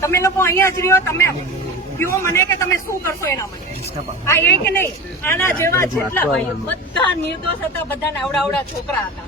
તમે લોકો અહીંયા જ રહ્યો, તમે કહો મને કે તમે શું કરશો એના માટે? આ એક નહીં, આના જેવા જેટલા ભાઈઓ, બધા નિર્દોષ હતા, બધાને આવડા આવડા છોકરા હતા.